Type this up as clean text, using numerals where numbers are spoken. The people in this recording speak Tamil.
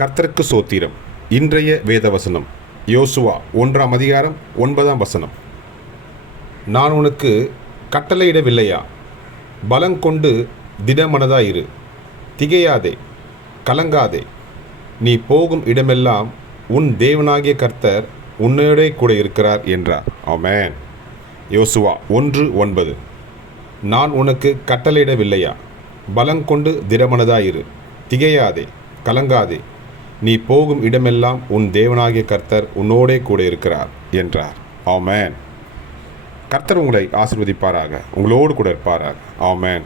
கர்த்தருக்கு சோத்திரம். இன்றைய வேதவசனம் யோசுவா 1ஆம் அதிகாரம் 9ஆம் வசனம். நான் உனக்கு கட்டளையிடவில்லையா? பலங்கொண்டு திடமனதாயிரு, திகையாதே, கலங்காதே. நீ போகும் இடமெல்லாம் உன் தேவனாகிய கர்த்தர் உன்னோடே கூட இருக்கிறார் என்றார். ஆமென். யோசுவா 1:9. நான் உனக்கு கட்டளையிடவில்லையா? பலங்கொண்டு திடமனதாயிரு, திகையாதே, கலங்காதே. நீ போகும் இடமெல்லாம் உன் தேவனாகிய கர்த்தர் உன்னோடே கூட இருக்கிறார் என்றார். ஆமென். கர்த்தர் உங்களை ஆசீர்வதிப்பாராக, உங்களோடு கூட இருப்பாராக. ஆமென்.